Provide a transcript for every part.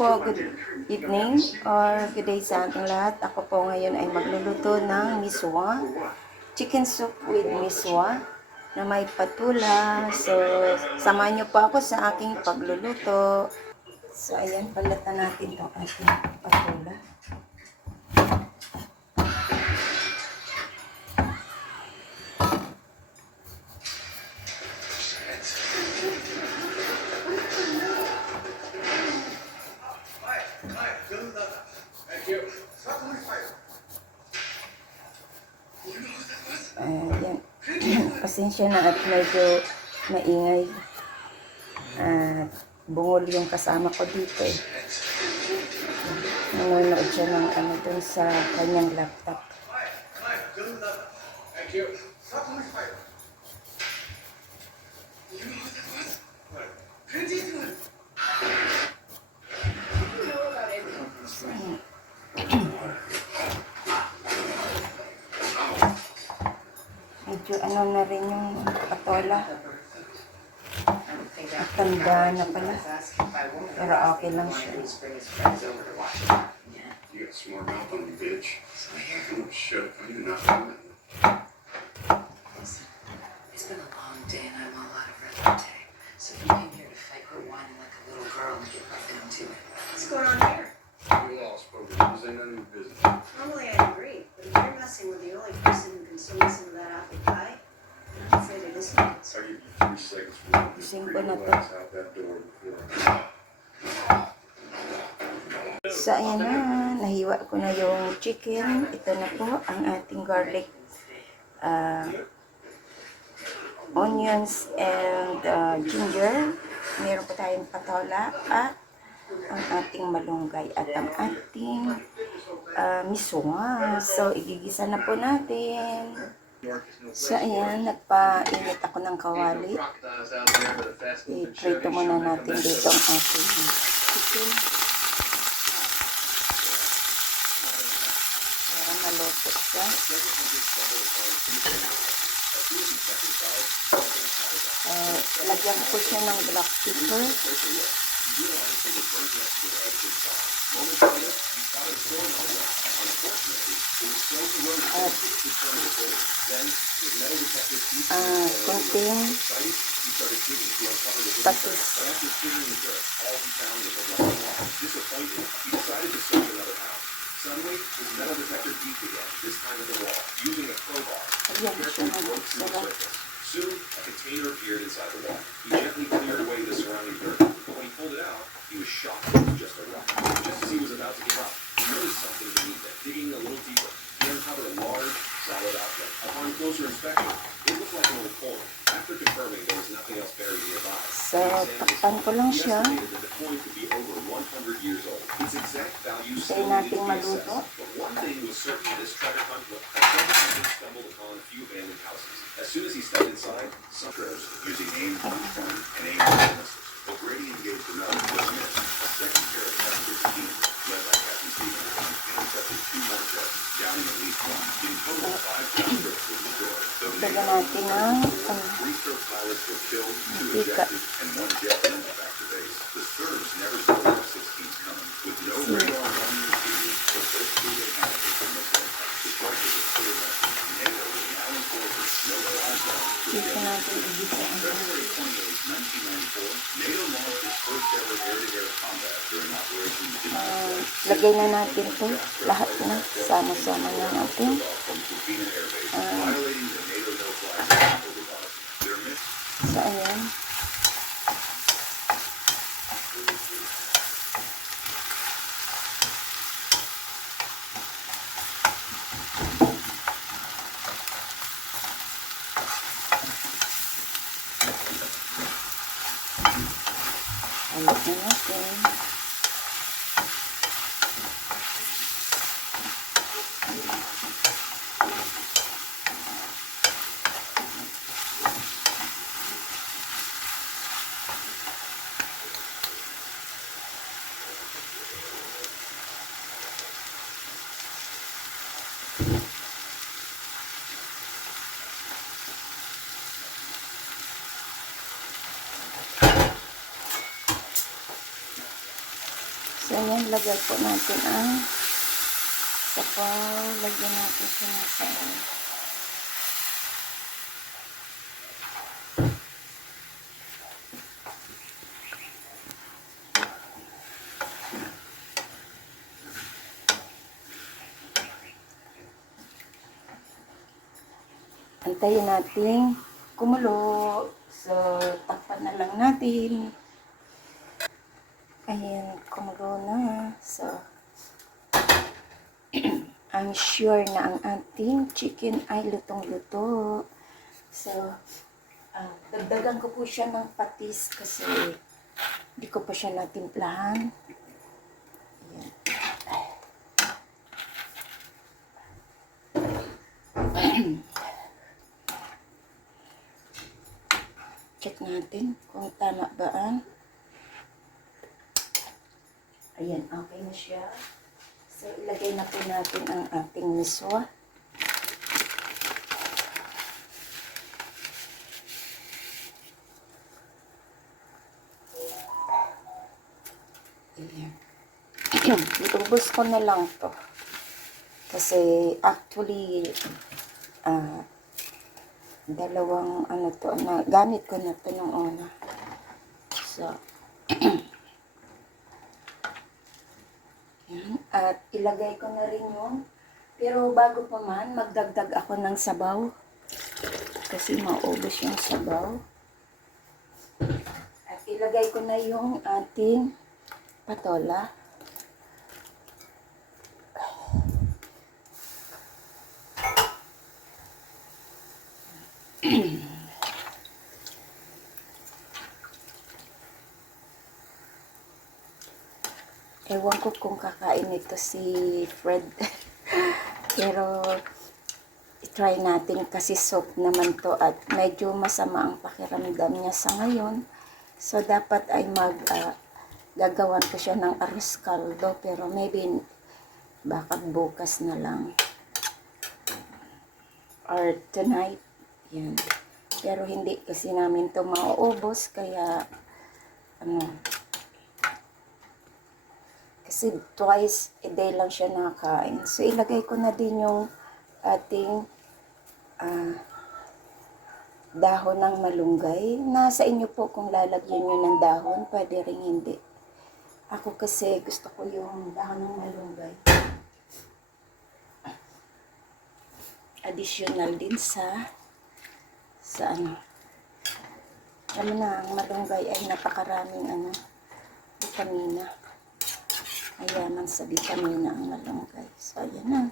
po, good evening or good day sa ating lahat. Ako po ngayon ay magluluto ng miswa, chicken soup with miswa na may patula. So, samahan niyo po ako sa aking pagluluto. So, ayan, palatan natin itong ating patula. Ayan. Pasensya na at medyo maingay. At bungol yung kasama ko dito eh. Nanonood siya ng ano dun sa kanyang laptop. Medyo ano na rin yung patola. At tanda na pala. Pero okay lang siya. You got smart mouth on you, bitch. Oh, shut up. I do not know it. Listen, it's been a long day and I'm all out of repartee. So you came here to fight her whining like a little girl and get right down to it. What's going on here? You all spoken. This ain't none of your business. Normally I'd agree, but if you're messing with the only person who can swing some of that apple pie, I'm afraid it is me. I'll give you 3 seconds for you to just Sing bring pa na your to. ass out that door before So, ayan na. Nahiwa ko na yung chicken. Ito na po ang ating garlic, onions, and ginger. Meron po tayong patola at ang ating malunggay at ang ating miswa. So, igigisa na po natin. So, ayan. Nagpainit ako ng kawali. I-prito muna natin dito ang ating chicken. Para maluto siya. Lagyan ko siya ng black pepper. At konting patis. Suddenly, his metal detector beeped again, this time at the wall, using a crowbar. Lagyan ko siya ng sarap. Soon, a container appeared inside the wall. He gently cleared away the surrounding dirt, but when he pulled it out, he was shocked it was just a rock. Just as he was about to give up, he noticed something beneath it. Digging a little deeper, he uncovered a large, solid object. Upon closer inspection, it looked like an old coin. After confirming there was nothing else buried nearby, So, takpan ko lang he siya. estimated that the coin could be over 100 years old. Its exact value Hintayin still needed natin to be maluto. assessed. But one thing was certain, this treasure hunt would have stumbled upon a few abandoned houses. As soon as he stepped inside, some droves using aim phone and aim missiles. But Brady engaged another just missed. A second pair of F-15, led by Captain Stevens, intercepted 2 more jets, downing at least 1. In total, 5 ground troops were destroyed. Though Lagyan natin ng 3 stroke pilots were killed, 2 mantika. ejected, and 1 jet went back to base. The Serbs never saw the F-16s coming. With no radar on the TV, the first 2 they had was a missile. The strike was a clear message. NATO was now in forces, no fly zone. Dito natin igisa. February 28, 1994, NATO launched its first ever air-to-air combat during Operation Democracy. Lagay na natin to. Lahat na. Sama-sama na natin. From Kupina Air Base, violating the NATO no-fly zone over Bosnia. Their mission So, ayan. Alat na natin. ilagay po natin ang sabaw. Lagyan natin siya ng sabaw. Antayin natin kumulo. So, takpan na lang natin. Ayan, kumulo na. So, I'm sure na ang ating chicken ay lutong-luto. So, dagdagan ko po siya ng patis kasi hindi ko pa siya natimplahan. Ayan. Check natin kung tama ba ang. Ayan, okay na siya. So, ilagay na po natin ang ating miswa. Ayan. Iubos ko na lang to. Kasi, actually, dalawang to na gamit ko na to nung una. So, yan. At ilagay ko na rin yung, pero bago pa man, magdagdag ako ng sabaw. Kasi maubos yung sabaw. At ilagay ko na yung ating patola. Ewan ko kung kakain ito si Fred. Pero, try natin kasi soup naman to at medyo masama ang pakiramdam niya sa ngayon. So, dapat ay gagawan ko siya ng arroz caldo. Pero maybe, baka bukas na lang. Or tonight. Yan. Pero hindi kasi namin to mauubos. Kaya, kasi twice a day lang siya nakakain. So, ilagay ko na din yung ating dahon ng malunggay. Nasa inyo po kung lalagyan nyo ng dahon, pwede rin hindi. Ako kasi gusto ko yung dahon ng malunggay. Additional din sa alam na, ang malunggay ay napakaraming vitamina. Mayaman sa vitamina ang malunggay. So, ayan na.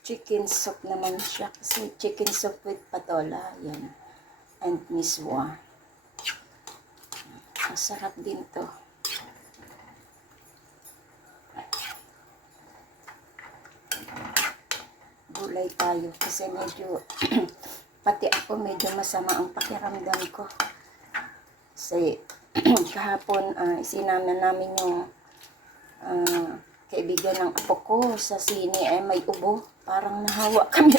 Chicken soup naman siya. Kasi chicken soup with patola. Yan. And miswa. Ang sarap din to. Gulay tayo. Kasi medyo pati ako medyo masama ang pakiramdam ko. Kasi kahapon isinaman namin yung kaibigan ng apo ko sa sine ay may ubo. Parang nahawa kami.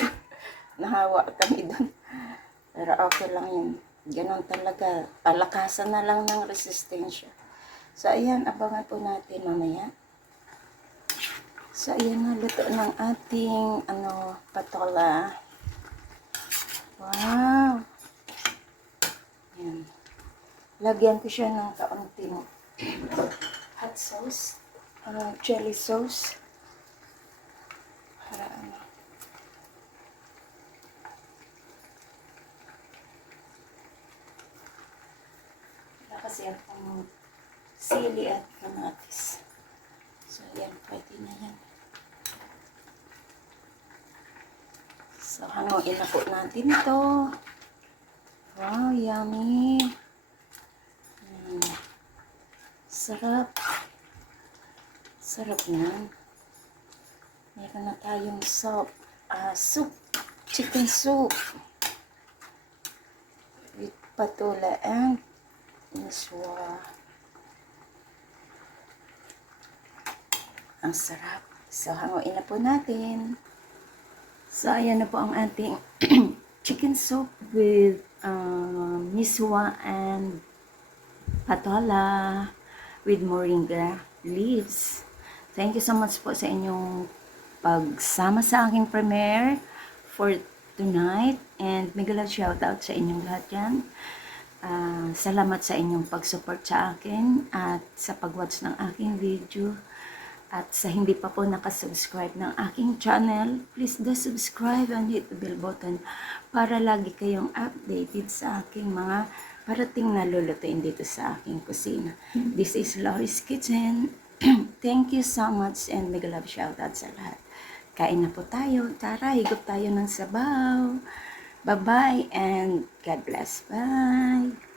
Nahawa kami dun. Pero okay lang yun. Ganon talaga. Palakasan na lang ng resistensya. So ayan, abangan po natin mamaya. So ayan na, luto ng ating patola. Wow! Yan. Lagyan ko siya ng kaunting hot sauce, chili sauce. Para wala kasi akong sili at kamatis. So yan, pwede na yan. So, hanguin na po natin ito. Wow, yummy. Sarap. Sarap na. Meron na tayong soup. Chicken soup. With patola and miswa. Ang sarap. So, hanguin na po natin. So, ayan na po ang ating chicken soup with miswa and patola with moringa leaves. Thank you so much po sa inyong pagsama sa aking premiere for tonight, and mega love shout out sa inyong lahat dyan. Salamat sa inyong pag-support sa akin at sa pag-watch ng aking video. At sa hindi pa po nakasubscribe ng aking channel, please do subscribe and hit the bell button para lagi kayong updated sa aking mga parating na lulutuin dito sa aking kusina. This is Lori's Kitchen. Thank you so much and mega love shoutout sa lahat. Kain na po tayo. Tara, higop tayo ng sabaw. Bye-bye and God bless. Bye!